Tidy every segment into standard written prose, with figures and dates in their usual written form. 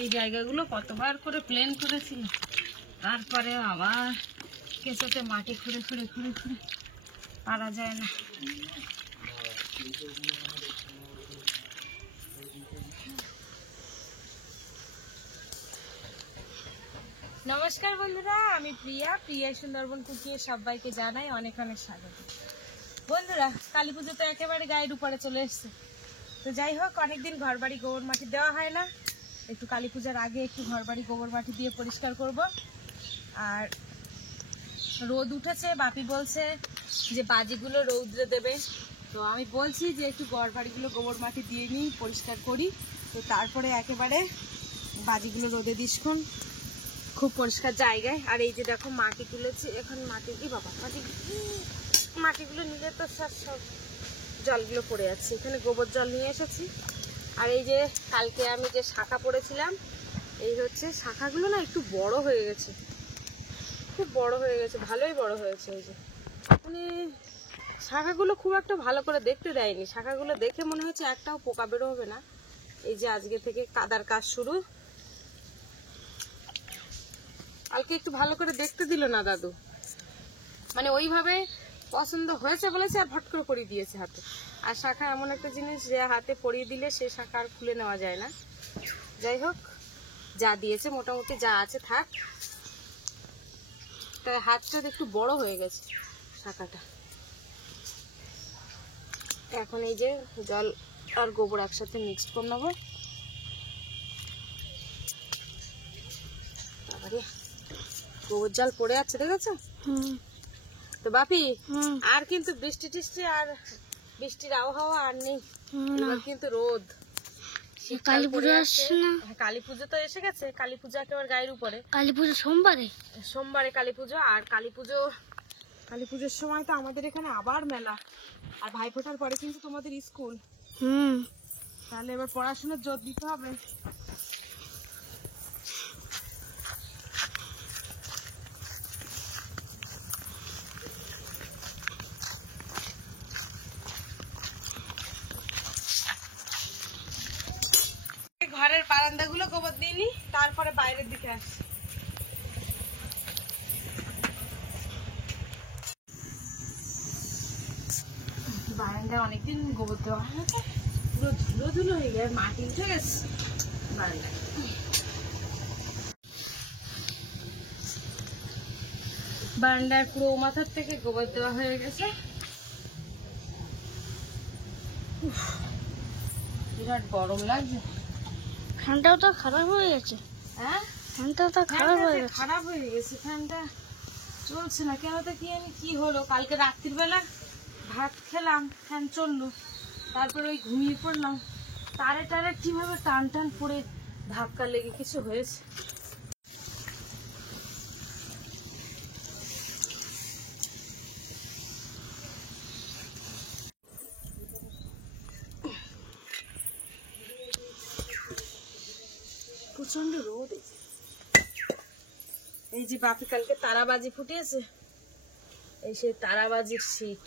এই জায়গাগুলো কতবার করে প্লেন করেছিল, তারপরে আবার কেঁচোতে মাটি খুঁড়ে খুঁড়ে খুঁড়ে খুঁড়ে পারা যায় না। নমস্কার বন্ধুরা, আমি প্রিয়া সুন্দরবন কুকিয়ে সবাইকে জানাই অনেক অনেক স্বাগত। বন্ধুরা, কালী পুজো তো একেবারে গায়ের উপরে চলে এসছে। তো যাই হোক, অনেকদিন ঘর বাড়ি গোবর মাটি দেওয়া হয় না, একটু কালী পূজার আগে একটু ঘর বাড়ি গোবর মাটি দিয়ে পরিষ্কার করব। আর রোদ উঠেছে, বাপি বলছে যে বাজিগুলো রৌদ্রে দেবে, তো আমি বলছি যে একটু ঘর বাড়িগুলো গোবর মাটি দিয়ে নিই, পরিষ্কার করি, তো তারপরে একেবারে বাজিগুলো রোদে দিসখন খুব পরিষ্কার জায়গায়। আর এই যে দেখো মাটি তুলেছি, এখন মাটি কি বাবা মাটিগুলো নিলে তো সব জলগুলো পড়ে যাচ্ছে। এখানে গোবর জল নিয়ে এসেছি। আর এই যে কালকে আমি যে শাখা পড়েছিলাম, এই হচ্ছে শাখাগুলো না একটু বড় হয়ে গেছে, খুব বড় হয়ে গেছে, ভালোই বড় হয়েছে। এই যে মানে শাখাগুলো খুব একটা ভালো করে দেখতে দেয়নি, শাখাগুলো দেখে মনে হচ্ছে একটাও পোকা বেরো হবে না। এই যে আজকে থেকে কাদার কাজ শুরু। কালকে একটু ভালো করে দেখতে দিল না দাদু, মানে ওইভাবে পছন্দ হয়েছে বলেছে আর ভট করে পরিয়ে দিয়েছে হাতে। আর শাখা এমন একটা জিনিস যে হাতে পরিয়ে দিলে সে শাখা আর খুলে নেওয়া যায় না। যাই হোক, যা দিয়েছে মোটামুটি যা আছে থাক। তাই হাতটা একটু বড় হয়ে গেছে শাখাটা। এখন এই যে জল আর গোবর একসাথে মিক্সড করে নেবো। গোবর জল পড়ে যাচ্ছে, দেখেছো? তো বাপি, আর কিন্তু বৃষ্টি টিষ্টি আর বৃষ্টির আবহাওয়া আর নেই, এবার কিন্তু রোদ। কালী পুজো আসছে না? কালী পুজো তো এসে গেছে, কালী পুজো একেবারে গায়ের উপরে। কালী পুজো সোমবারে কালী পুজো। আর কালী পুজোর সময় তো আমাদের এখানে আবার মেলা, আর ভাইফোঁটার পরে কিন্তু তোমাদের স্কুল। তাহলে এবার পড়াশোনার জোর দিতে হবে। ঘরের বারান্দাগুলো গোবর দিইনি, তারপরে বাইরের দিকে আসছি। বারান্দায় অনেকদিন গোবর দেওয়া হয়েছে, পুরো ধুলো ধুলো হয়ে গেছে, মাটি উঠে গেছে বারান্দায়। বারান্দার পুরো মাথার থেকে গোবর দেওয়া হয়ে গেছে। বিরাট গরম লাগছে। ফ্যানটাও তো খারাপ হয়ে গেছে। হ্যাঁ, ফ্যানটাও তো খারাপ হয়ে গেছে। ফ্যানটা চলছে না কেন, তো কি হলো? কালকে রাত্রির বেলা ভাত খেলাম, ফ্যান চললো, তারপরে ওই ঘুমিয়ে পড়লাম, তারে কিভাবে টান টান পড়ে ধাক্কা লেগে কিছু হয়েছে। প্রচন্ড রোদ। এই যে বাপি কালকে তারাবাজি ফুটিয়েছে, এই সে তারাবাজির শিক।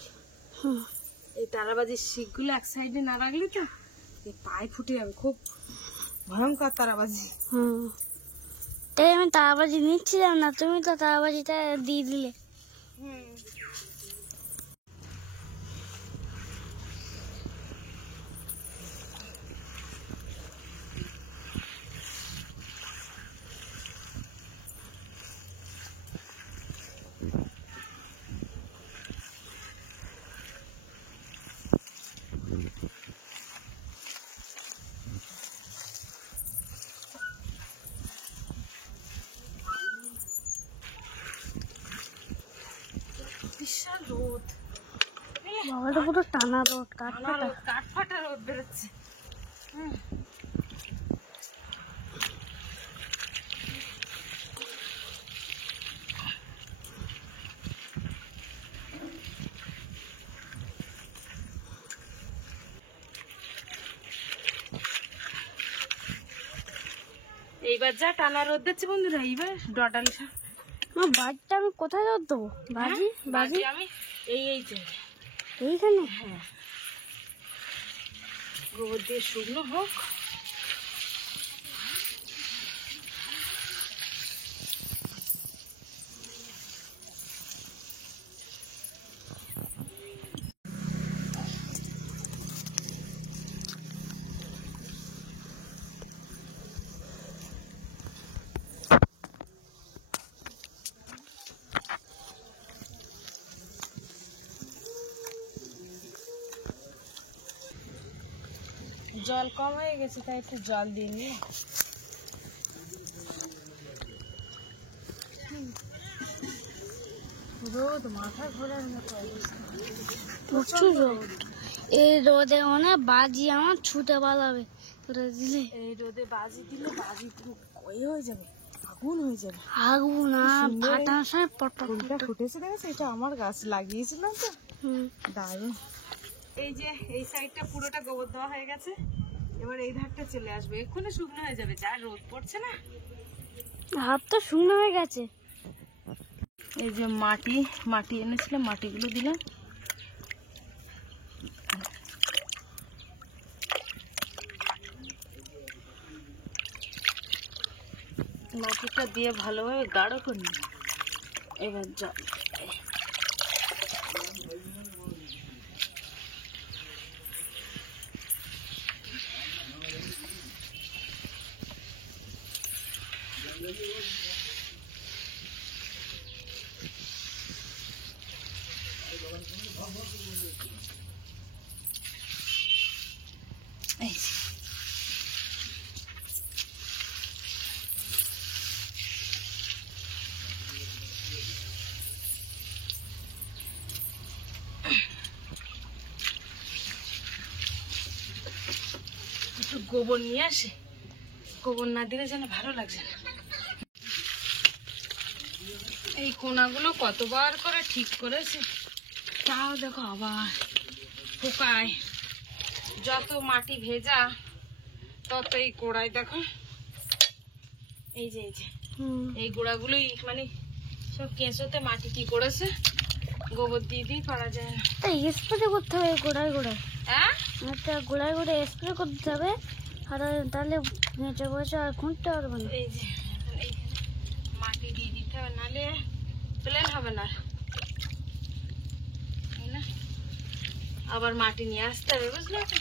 এই তারাবাজির শিক গুলো এক সাইডে না রাখলে তো এই পায়ে ফুটে যাবে, খুব ভয়ঙ্কর তারাবাজি। তাই আমি তারাবাজি নিচ্ছিলাম না, তুমি তো তারাবাজিটা দিয়ে দিলে। বিশাল রোদ, বাবাটা পুরো টানা রোদ, কাঠফাটা রোদ বেরোচ্ছে। এইবার যা টানা রোদ দিচ্ছে বন্ধুরা, এইবার ডটালি বাজিটা আমি কোথায় রোদ দেবো? বাজি আমি এইখানে। হ্যাঁ, গোবর দিয়ে শুকনো হোক, জল কম হয়ে গেছে, তাই একটু জল দিয়ে নিয়ে রোদ মাথা ঘোরার মতো অবস্থা। প্রচুর রোদ। এই রোদে মনে বাজি আমার ছুটে পালাবে দিলে। এই রোদে বাজি দিলে বাজি পুরো কয়ে হয়ে যাবে, আগুন হয়ে যাবে। আগুন আর ফাটার সময় পটপট ফুলটা ফুটেছে দেখেছো, এটা আমার গাছ লাগিয়েছিলাম তো, দারুণ। এই যে এই সাইডটা পুরোটা গোবর দেওয়া হয়ে গেছে, এবার এই ধারটা চলে আসবে, এক্ষুনি শুকনো হয়ে যাবে, যা রোদ পড়ছে না। হাত তো শুকনো হয়ে গেছে। এই যে মাটি এনেছিলাম, মাটিগুলো দিলাম। মাটিটা দিয়ে ভালোভাবে গাঢ় করে নিই। এবার জল এই যে। একটু গোবর নিয়ে আসে, গোবর না দিলে যেন ভালো লাগছে না। এই কোনাগুলো কতবার করে ঠিক করেছে, তাও দেখো আবার পোকায়। যত মাটি ভেজা তত এই গোড়ায় দেখো, এই যে এই গোড়াগুলোই মানে সব কেঁচোতে মাটি কি করেছে, গোবর দিয়ে দিয়ে পারা যায় না। তাই স্প্রে করতে হবে গোড়ায় গোড়ায়, হ্যাঁ একটা গোড়ায় গোড়ায় স্প্রে করতে হবে, আর তাহলে নেচে বসে আর খুঁজতে পারবে না। এই যে এইখানে মাটি দিয়ে দিতে হবে, নাহলে প্লেন হবে না, তাই না? আবার মাটি নিয়ে আসতে হবে, বুঝলে তো?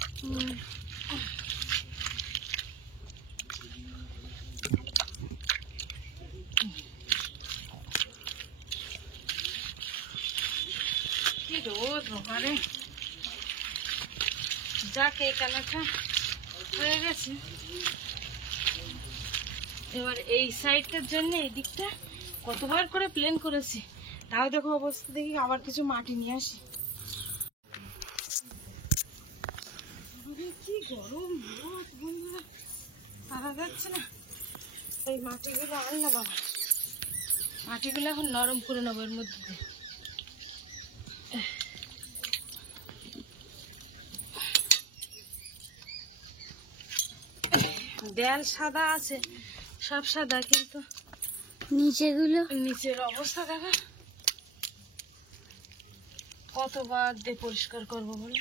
কি রোদ বাবারে, যাক এই কানাটা হয়ে গেছে। এবার এই সাইডটার জন্য এই দিকটা কতবার করে প্লেন করেছি, তাও দেখো অবস্থা, দেখি আবার কিছু মাটি নিয়ে আসি। কি গরম রোদ বন্ধুরা, পারা যাচ্ছে না। এই মাটিগুলো আনলাম, বাবা মাটিগুলো এখন নরম করে নেবো এর মধ্যে দিয়ে। দেয়াল সাদা আছে, সব সাদা, কিন্তু নিচেগুলো নিচের অবস্থা দেখা, কতবার দিয়ে পরিষ্কার করবো বলে।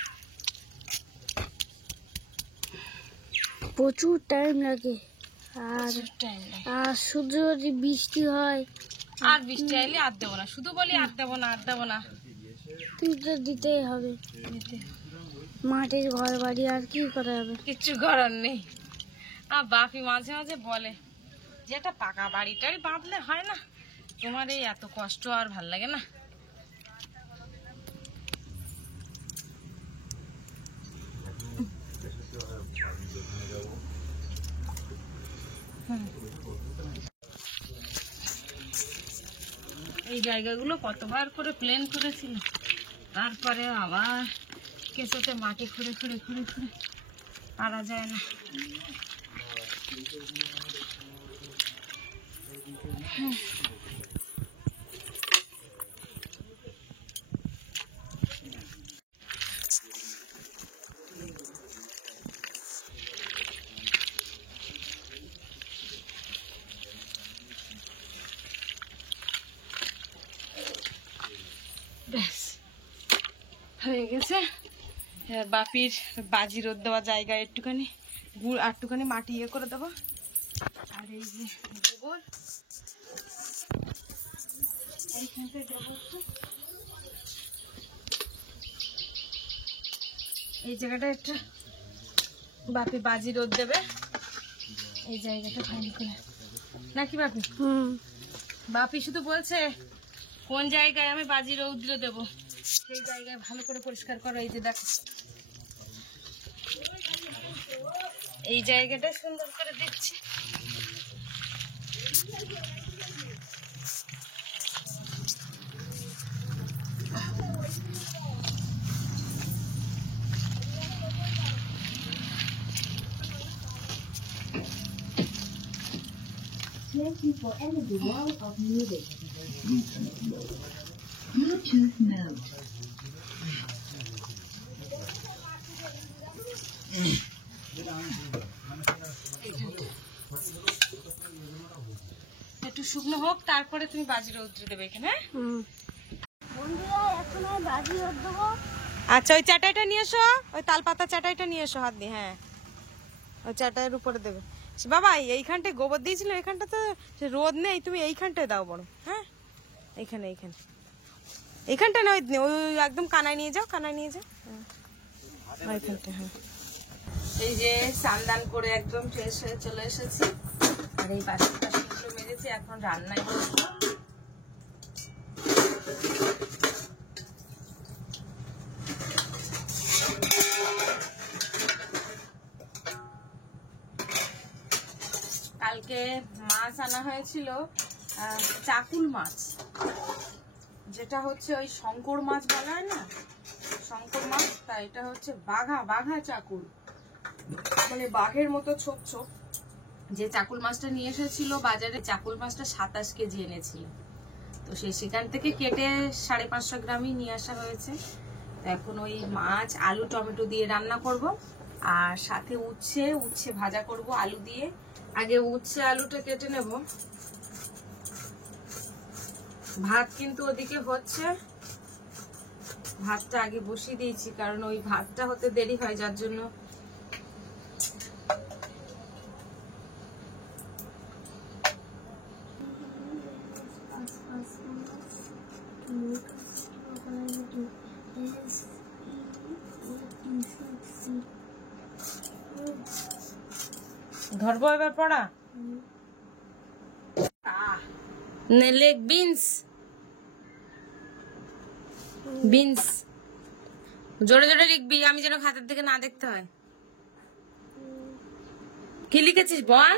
প্রচুর টাইম লাগে। আর টাইম লাগে, আর শুধু যদি বৃষ্টি হয়, আর বৃষ্টি আইলে আর দেবো না, শুধু বলি আর দেবো না, আর দেবো না। তো দিতেই হবে। মাটির ঘর বাড়ি আর কি করা যাবে, কিচ্ছু করার নেই। আর বাপি মাঝে মাঝে বলে যে একটা পাকা বাড়িটাই বাঁধলে হয় না, তোমার এই এত কষ্ট আর ভাল লাগে না। এই জায়গাগুলো কতবার করে প্লেন করেছিল, তারপরে আবার কেঁচোতে মাটি খুঁড়ে খুঁড়ে খুঁড়ে খুঁড়ে পারা যায় না। ব্যাস হয়ে গেছে। এবার বাপির বাজি রোদ দেওয়া জায়গায় একটুখানি গুড় আর একটুখানি মাটি ইয়ে করে দেবো। আর এই যে গোবর এইখানটায় দেবো একটু, এই জায়গাটা একটু বাপি বাজি রোদ দেবে, এই জায়গাটা ভালো করে, নাকি বাপি? বাপি শুধু বলছে কোন জায়গায় আমি বাজি রৌদ্র দেবো, সেই জায়গায় ভালো করে পরিষ্কার করো। এই যে দেখো এই জায়গাটা সুন্দর করে দিচ্ছি। একটু শুকনো হোক, তারপরে তুমি বাজি রৌদ্র দেবে এখানে। বন্ধুরা এখন আমি বাজি রোদ দেবো। আচ্ছা, ওই চাটাইটা নিয়ে এসো, ওই তালপাতা চাটাইটা নিয়ে এসো হাত দিয়ে। হ্যাঁ, ওই চাটাইয়ের উপরে দেবে। বাবা এইখানটায় গোবর দিয়েছিল, এইখানটা তো রোদ নেই, তুমি এইখানটায় দাও বড়। হ্যাঁ, এইখানে এইখানে এইখানটা না, ওই একদম কানায় নিয়ে যাও, কানায় নিয়ে যাও। ওইখানটা। হ্যাঁ, এই যে স্নান করে একদম ফ্রেশ হয়ে চলে এসেছি, আর এই বাসন টাসনগুলো মেজেছি, এখন রান্নায় বসবো। কালকে মাছ আনা হয়েছিল, চাকুল মাছ, যেটা হচ্ছে ওই শঙ্কর মাছ বলা হয় না, শঙ্কর মাছ। তাই এটা হচ্ছে বাঘা চাকুল, মানে বাঘের মতো ছোপ ছোপ। যে চাকুল মাছটা নিয়ে এসেছিল বাজারে, চাকুল মাছটা 27 কেজি এনেছিল। তো সেখান থেকে কেটে 550 গ্রামই নিয়ে আসা হয়েছে। তো এখন ওই মাছ আলু টমেটো দিয়ে রান্না করব, আর সাথে উচ্ছে ভাজা করব আলু দিয়ে। আগে উচ্ছে আলুটা কেটে নেব। ভাত কিন্তু ওদিকে হচ্ছে, ভাতটা আগে বসিয়ে দিয়েছি, কারণ ওই ভাতটা হতে দেরি হয়, যার জন্য। ধরবো এবার পড়া। লেগ বিনস, জোরে জোরে লিখবি, আমি যেন খাতার দিকে না দেখতে হয়। কি লিখেছিস বল?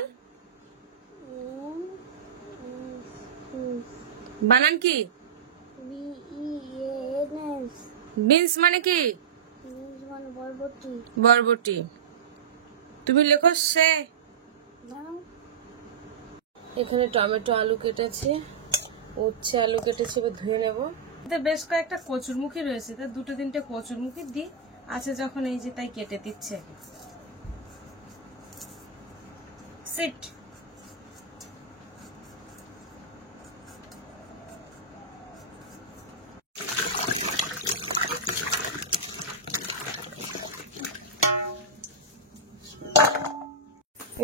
বানান কি? বিনস মানে কি? বরবটি। তুমি লেখো সে। এখানে টমেটো আলু কেটেছি, উচ্ছে আলু কেটেছি, এবার ধুয়ে নেব। বেশ কয়েকটা কচুরমুখী রয়েছে, তা 2-3টে কচুরমুখী দিই আছে যখন, এই যে তাই কেটে দিচ্ছে। সিট।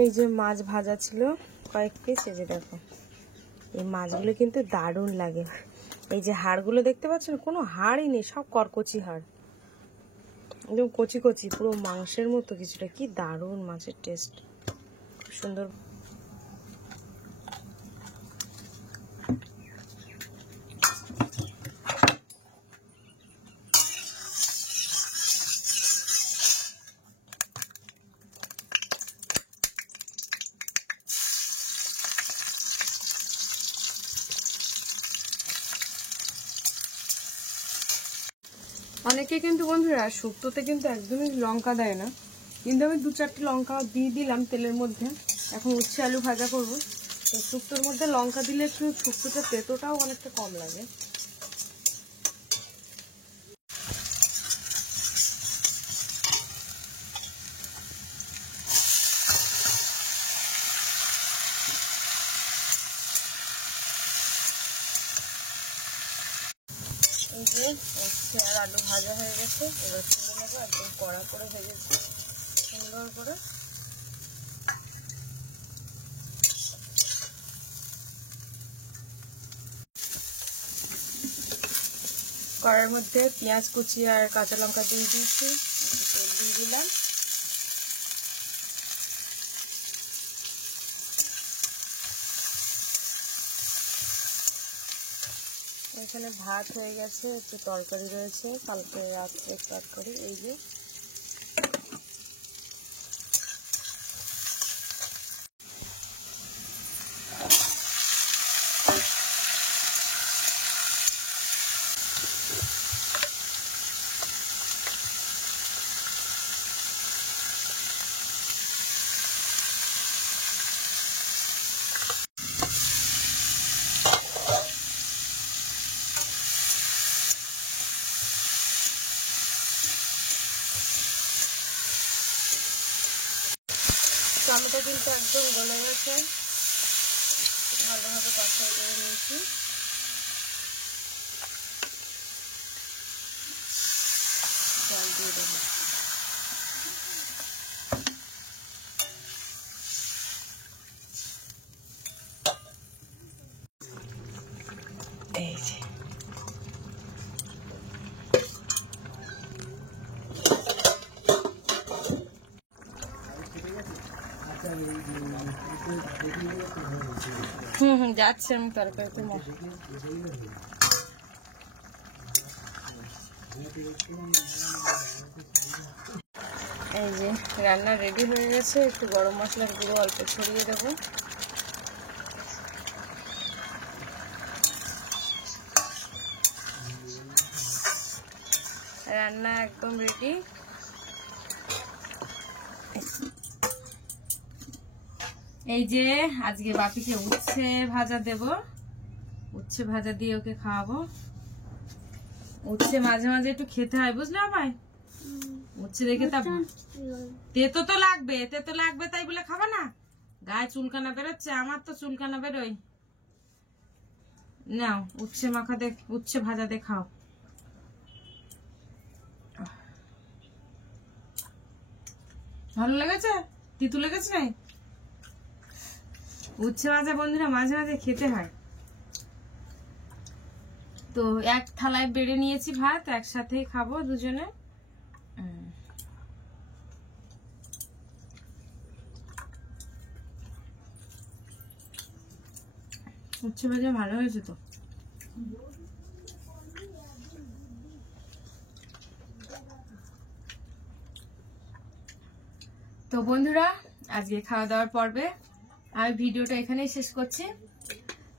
এই যে মাছ ভাজা ছিল কয়েক পিস, এই যে দেখো, এই মাছগুলো কিন্তু দারুণ লাগে। এই যে হাড়গুলো দেখতে পাচ্ছেন, কোনো হাড়ই নেই, সব করকচি হাড়, একদম কচি কচি, পুরো মাংসের মতো কিছুটা। কি দারুণ মাছের টেস্ট, খুব সুন্দর। অনেকে কিন্তু বন্ধুরা শুক্তোতে কিন্তু একদমই লঙ্কা দেয় না, কিন্তু আমি 2-4টি লঙ্কা দিয়ে দিলাম তেলের মধ্যে। এখন উচ্ছে আলু ভাজা করবো, তো শুক্তোর মধ্যে লঙ্কা দিলে একটু শুক্তোটা তেতোটাও অনেকটা কম লাগে। এই যে উচ্ছে আর আলু ভাজা হয়ে গেছে, এবার তুলে নেবো। একদম কড়া করে ভেজেছি সুন্দর করে। কড়ার মধ্যে পেঁয়াজ কুচি আর কাঁচা লঙ্কা দিয়ে দিয়েছি, তেল দিয়ে দিলাম। এখানে ভাত হয়ে গেছে, একটু তরকারি রয়েছে কালকে রাত্রে তরকারি। এই যে টমেটো কিন্তু একদম গলে গেছে, ভালোভাবে কষা করে নিয়েছি। জল দিয়ে দেবো। এই যে যাচ্ছে, আমি তরকারিতে এই যে রান্না রেডি হয়ে গেছে। একটু গরম মশলার গুঁড়ো অল্প ছড়িয়ে দেবো। রান্না একদম রেডি। এই যে আজকে বাপিকে উচ্ছে ভাজা দেব, উচ্ছে ভাজা দিয়ে ওকে খাওয়াবো। উচ্ছে মাঝে মাঝে একটু খেতে হয়, বুঝলে আমায়? উচ্ছে দেখে তা তেতো তো লাগবে, তেতো লাগবে তাই বলে খাবা না? গায়ে চুলকানা বেরোচ্ছে, আমার তো চুলকানা বেরোয়। নাও উচ্ছে মাখা দে, উচ্ছে ভাজা দিয়ে খাও। ভালো লেগেছে? তিতু লেগেছে নাই? উচ্ছে ভাজা বন্ধুরা মাঝে মাঝে খেতে হয়। তো এক থালায় বেড়ে নিয়েছি ভাত, একসাথেই খাবো দুজনে। উচ্ছে ভাজা ভালো হয়েছে তো। তো বন্ধুরা আজকে খাওয়া দাওয়ার পর্বে আমি ভিডিওটা এখানেই শেষ করছি।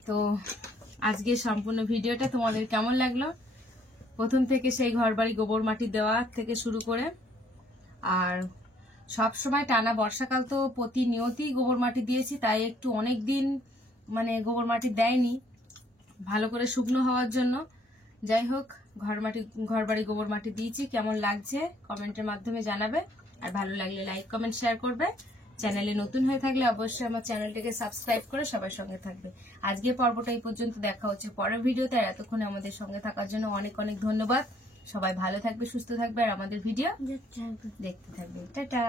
তো আজকে সম্পূর্ণ ভিডিওটা তোমাদের কেমন লাগলো, প্রথম থেকে সেই ঘর বাড়ি গোবর মাটি দেওয়া থেকে শুরু করে, আর সব সময় টানা বর্ষাকাল তো প্রতিনিয়তই গোবর মাটি দিয়েছি, তাই একটু অনেক দিন মানে গোবর মাটি দেয়নি ভালো করে শুকনো হওয়ার জন্য। যাই হোক ঘর বাড়ি গোবর মাটি দিয়েছি, কেমন লাগছে কমেন্টের মাধ্যমে জানাবে। আর ভালো লাগলে লাইক কমেন্ট শেয়ার করবে। চ্যানেলে নতুন হয়ে থাকলে অবশ্যই আমার চ্যানেলটিকে সাবস্ক্রাইব করে সবার সঙ্গে থাকবে। আজকে পর্বটা এই পর্যন্ত, দেখা হচ্ছে পরের ভিডিওতে। আর এতক্ষণ আমাদের সঙ্গে থাকার জন্য অনেক অনেক ধন্যবাদ। সবাই ভালো থাকবে, সুস্থ থাকবে, আর আমাদের ভিডিও দেখতে থাকবে। টাটা।